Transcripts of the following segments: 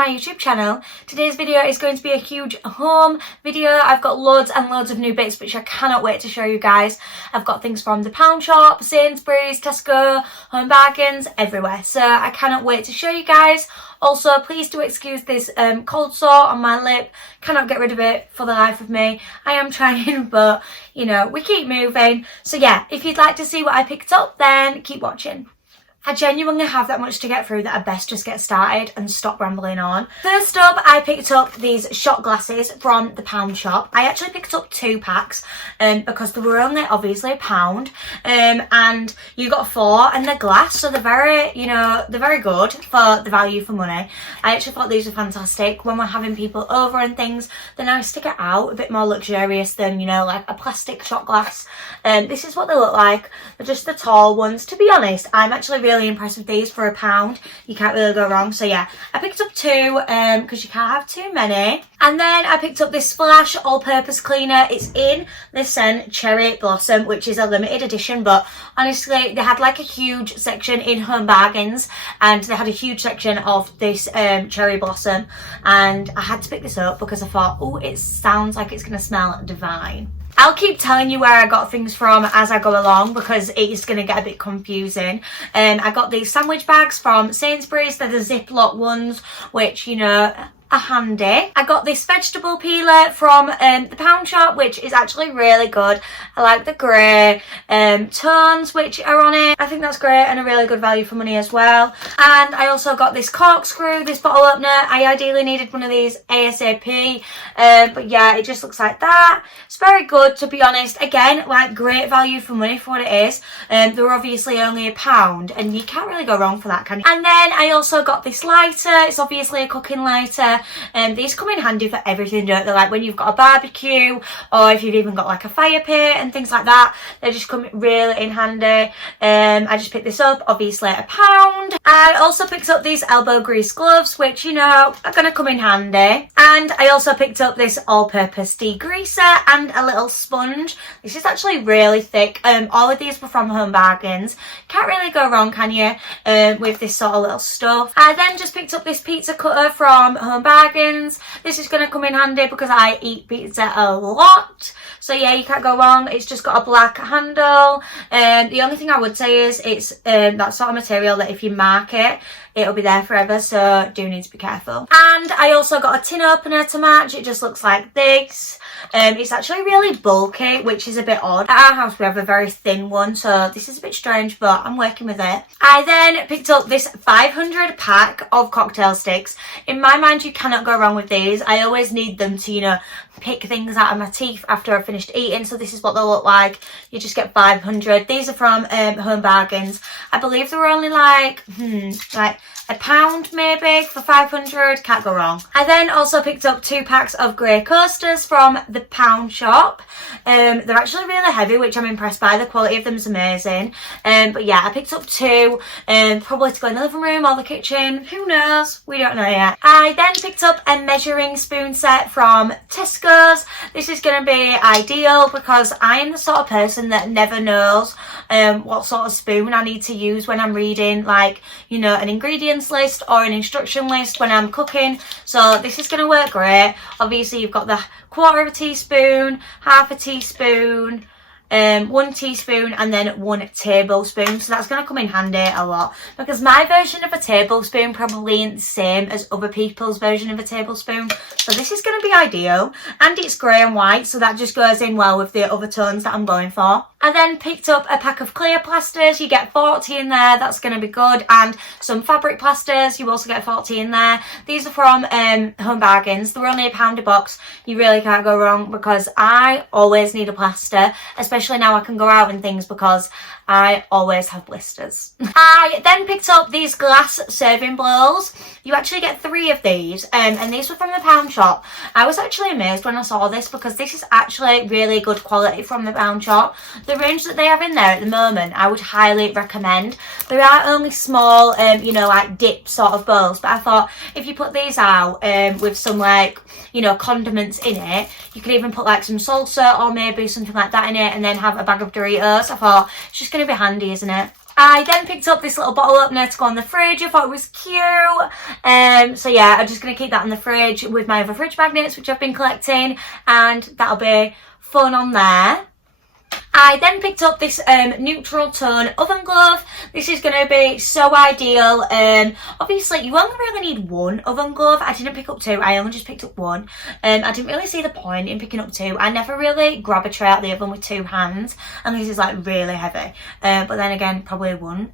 my YouTube channel. Today's video is going to be a huge home video. I've got loads and loads of new bits which I cannot wait to show you guys. I've got things from the pound shop, Sainsbury's, Tesco, Home Bargains, everywhere. So I cannot wait to show you guys. Also, please do excuse this cold sore on my lip. Cannot get rid of it for the life of me. I am trying, but you know, we keep moving. So yeah, if you'd like to see what I picked up, then keep watching. I genuinely have that much to get through that I best just get started and stop rambling on. First up, I picked up these shot glasses from the pound shop. I actually picked up 2 packs because they were only obviously £1 and you got 4 and they're glass, so they're very, you know, they're very good for the value for money. I actually thought these were fantastic when we're having people over and things. They're nice to get out, a bit more luxurious than, you know, like a plastic shot glass. This is what they look like. They're just the tall ones. To be honest, I'm actually really impressed with these for £1. You can't really go wrong. So yeah, I picked up 2 because you can't have too many. And then I picked up this Splash all-purpose cleaner. It's in the scent Cherry Blossom, which is a limited edition, but honestly they had like a huge section in Home Bargains and they had a huge section of this Cherry Blossom, and I had to pick this up because I thought, oh, it sounds like it's gonna smell divine. I'll keep telling you where I got things from as I go along because it's going to get a bit confusing. I got these sandwich bags from Sainsbury's. They're the Ziploc ones, which, you know, are handy. I got this vegetable peeler from the pound shop, which is actually really good. I like the grey tones which are on it. I think that's great and a really good value for money as well. And I also got this Corkscrew, this bottle opener. I ideally needed one of these ASAP, but yeah, it just looks like that. It's very good, to be honest. Again, like great value for money for what it is. They were obviously only £1 and you can't really go wrong for that, can you? And then I also got this lighter. It's obviously a cooking lighter. These come in handy for everything, don't they? Like when you've got a barbecue or if you've even got like a fire pit and things like that, they just come really in handy. I just picked this up, obviously £1. I also picked up these elbow grease gloves, which, you know, are going to come in handy. And I also picked up this all-purpose degreaser and a little sponge. This is actually really thick. All of these were from Home Bargains. Can't really go wrong, can you, with this sort of little stuff. I then just picked up this pizza cutter from Home Bargains. This is going to come in handy because I eat pizza a lot. So yeah, you can't go wrong. It's just got a black handle. The only thing I would say is it's that sort of material that if you mark it, it'll be there forever, so do need to be careful. And I also got a tin opener to match. It just looks like this. It's actually really bulky, which is a bit odd. At our house we have a very thin one, so this is a bit strange, but I'm working with it. I then picked up this 500 pack of cocktail sticks. In my mind, you cannot go wrong with these. I always need them to, you know, pick things out of my teeth after I've finished eating, so this is what they look like. You just get 500. These are from Home Bargains. I believe they were only like £1 maybe for 500. Can't go wrong. I then also picked up 2 packs of grey coasters from the pound shop. They're actually really heavy, which I'm impressed by. The quality of them is amazing. But yeah, I picked up 2, probably to go in the living room or the kitchen. Who knows? We don't know yet. I then picked up a measuring spoon set from Tesco's. This is going to be ideal because I am the sort of person that never knows what sort of spoon I need to use when I'm reading, like, you know, an ingredients list or an instruction list when I'm cooking. So this is going to work great. Obviously you've got the 1/4 teaspoon, 1/2 teaspoon, 1 teaspoon and then 1 tablespoon. So that's going to come in handy a lot because my version of a tablespoon probably ain't the same as other people's version of a tablespoon. So this is going to be ideal, and it's grey and white, so that just goes in well with the other tones that I'm going for. I then picked up a pack of clear plasters. You get 40 in there. That's going to be good. And some fabric plasters. You also get 40 in there. These are from Home Bargains. They were only £1 a box. You really can't go wrong because I always need a plaster, especially now I can go out and things because I always have blisters. I then picked up these glass serving bowls. You actually get 3 of these, and these were from the pound shop. I was actually amazed when I saw this because this is actually really good quality from the pound shop. The range that they have in there at the moment, I would highly recommend. They are only small, you know, like dip sort of bowls, but I thought if you put these out with some, like, you know, condiments in it, you could even put like some salsa or maybe something like that in it and then have a bag of Doritos. I thought it's just going to be handy, isn't it? I then picked up this little bottle opener to go on the fridge. I thought it was cute. So yeah, I'm just going to keep that on the fridge with my other fridge magnets, which I've been collecting, and that'll be fun on there. I then picked up this neutral tone oven glove. This is going to be so ideal. Obviously, you only really need one oven glove. I didn't pick up two. I only just picked up one. I didn't really see the point in picking up two. I never really grab a tray out of the oven with two hands. And this is like really heavy. But then again, probably wouldn't.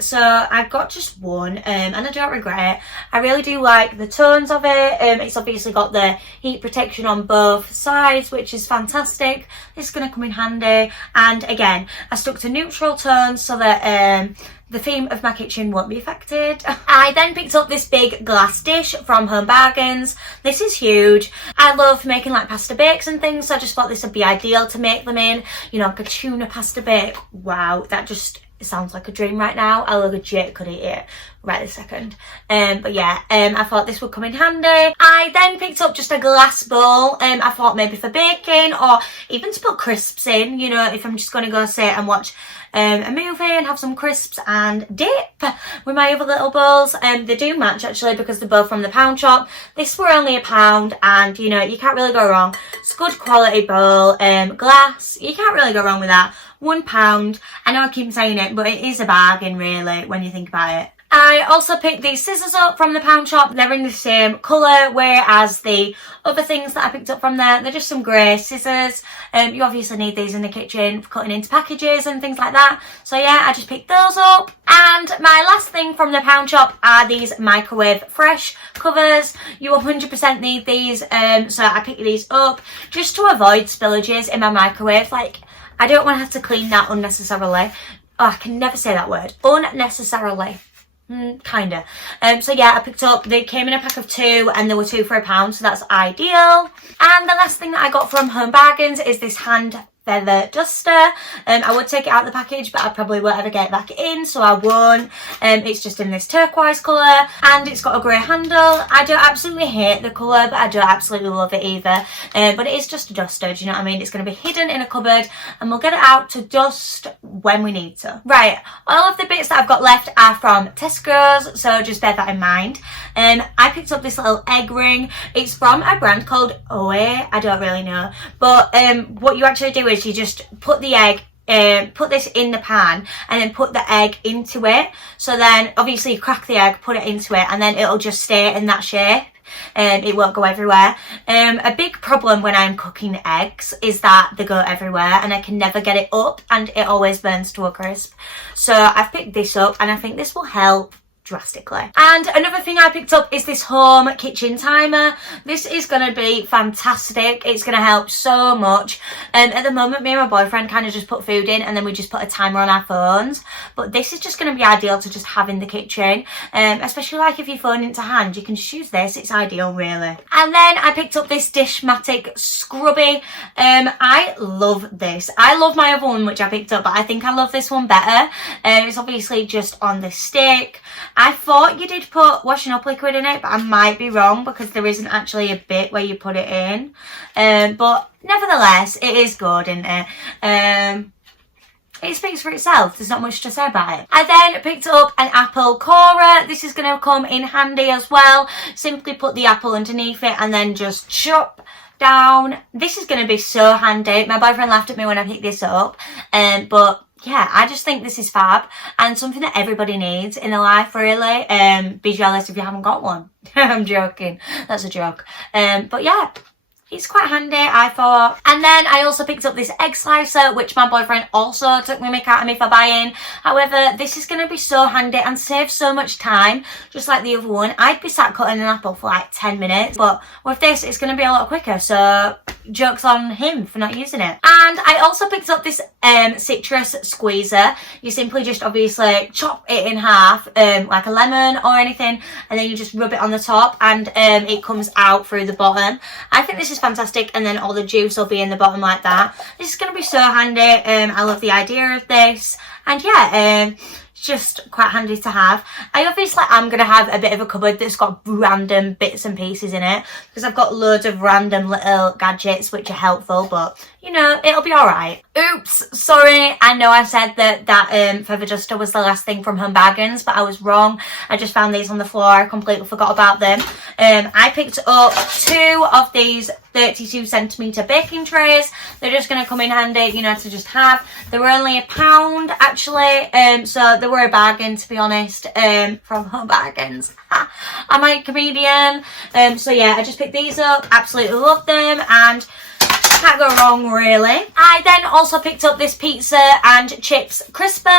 So I've got just one. And I don't regret it. I really do like the tones of it. It's obviously got the heat protection on both sides, which is fantastic. This is going to come in handy. And again, I stuck to neutral tones so that the theme of my kitchen won't be affected. I then picked up this big glass dish from Home Bargains. This is huge. I love making like pasta bakes and things, so I just thought this would be ideal to make them in. You know, like a tuna pasta bake. Wow, that just sounds like a dream right now. I legit could eat it right this second. But yeah, I thought this would come in handy. I then picked up just a glass bowl. I thought maybe for baking or even to put crisps in, you know, if I'm just going to go sit and watch a movie and have some crisps and dip with my other little bowls. They do match actually because they're both from the pound shop. This were only £1 and you know, you can't really go wrong. It's good quality bowl, glass, you can't really go wrong with that. £1. I know I keep saying it, but it is a bargain really when you think about it. I also picked these scissors up from the pound shop. They're in the same colour, whereas the other things that I picked up from there, they're just some grey scissors. You obviously need these in the kitchen for cutting into packages and things like that. So yeah, I just picked those up. And my last thing from the pound shop are these microwave fresh covers. You 100% need these, so I picked these up just to avoid spillages in my microwave. Like, I don't want to have to clean that unnecessarily. Oh, I can never say that word. Unnecessarily. Kinda. So yeah, I picked up, they came in a pack of 2 and there were 2 for £1, so that's ideal. And the last thing that I got from Home Bargains is this hand feather duster. I would take it out of the package, but I probably won't ever get it back in, so I won't. It's just in this turquoise colour and it's got a grey handle. I don't absolutely hate the colour, but I don't absolutely love it either. But it is just a duster, do you know what I mean? It's going to be hidden in a cupboard and we'll get it out to dust when we need to. Right, all of the bits that I've got left are from Tesco's, so just bear that in mind. I picked up this little egg ring. It's from a brand called Oona-mai, I don't really know. But what you actually do is you just put the egg, put this in the pan and then put the egg into it. So then obviously you crack the egg, put it into it and then it'll just stay in that shape. It won't go everywhere. A big problem when I'm cooking eggs is that they go everywhere and I can never get it up and it always burns to a crisp. So I've picked this up and I think this will help drastically. And another thing I picked up is this home kitchen timer. This is going to be fantastic. It's going to help so much. At the moment, me and my boyfriend kind of just put food in and then we just put a timer on our phones. But this is just going to be ideal to just have in the kitchen. Especially like if your phone isn't to hand, you can just use this. It's ideal, really. And then I picked up this Dishmatic Scrubby. I love this. I love my other one, which I picked up, but I think I love this one better. It's obviously just on the stick. I thought you did put washing up liquid in it, but I might be wrong because there isn't actually a bit where you put it in. But nevertheless, it is good, isn't it? It speaks for itself. There's not much to say about it. I then picked up an apple corer. This is going to come in handy as well. Simply put the apple underneath it and then just chop down. This is going to be so handy. My boyfriend laughed at me when I picked this up, but yeah, I just think this is fab and something that everybody needs in their life, really. Be jealous if you haven't got one. I'm joking. That's a joke. But yeah, it's quite handy, I thought. And then I also picked up this egg slicer, which my boyfriend also took the mick out of me for buying. However, this is going to be so handy and save so much time, just like the other one. I'd be sat cutting an apple for like 10 minutes, but with this, it's going to be a lot quicker. So joke's on him for not using it. And I also picked up this citrus squeezer. You simply just obviously chop it in half, like a lemon or anything, and then you just rub it on the top and it comes out through the bottom. I think this is fantastic, and then all the juice will be in the bottom like that. This is going to be so handy. I love the idea of this, and yeah, it's just quite handy to have. I obviously am going to have a bit of a cupboard that's got random bits and pieces in it because I've got loads of random little gadgets which are helpful, but you know, it'll be alright. Oops, sorry, I know I said that feather duster was the last thing from Home Bargains, but I was wrong. I just found these on the floor, I completely forgot about them. I picked up 2 of these 32cm baking trays. They're just going to come in handy, you know, to just have. They were only £1 actually, so they were a bargain, to be honest, from Home Bargains. I'm a comedian. So yeah, I just picked these up, absolutely love them, and can't go wrong really. I then also picked up this pizza and chips crisper.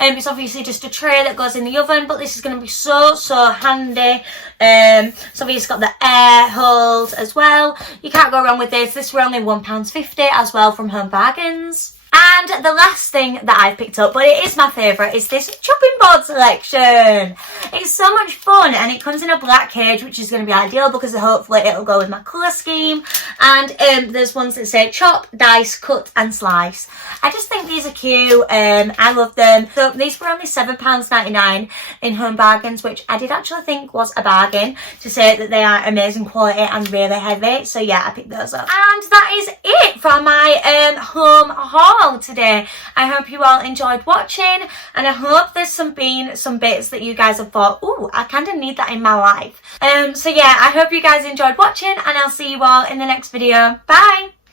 It's obviously just a tray that goes in the oven, but this is going to be so handy. So obviously it's got the air holes as well. You can't go wrong with this. This were only £1.50 as well from Home Bargains. And the last thing that I've picked up, but it is my favourite, is this chopping board selection. It's so much fun, and it comes in a black cage, which is going to be ideal because hopefully it'll go with my colour scheme. And there's ones that say chop, dice, cut and slice. I just think these are cute. I love them. So these were only £7.99 in Home Bargains, which I did actually think was a bargain, to say that they are amazing quality and really heavy. So yeah, I picked those up. And that is it for my home haul today. I hope you all enjoyed watching, and I hope there's been some bits that you guys have thought, ooh, I kind of need that in my life. So yeah, I hope you guys enjoyed watching, and I'll see you all in the next video. Bye!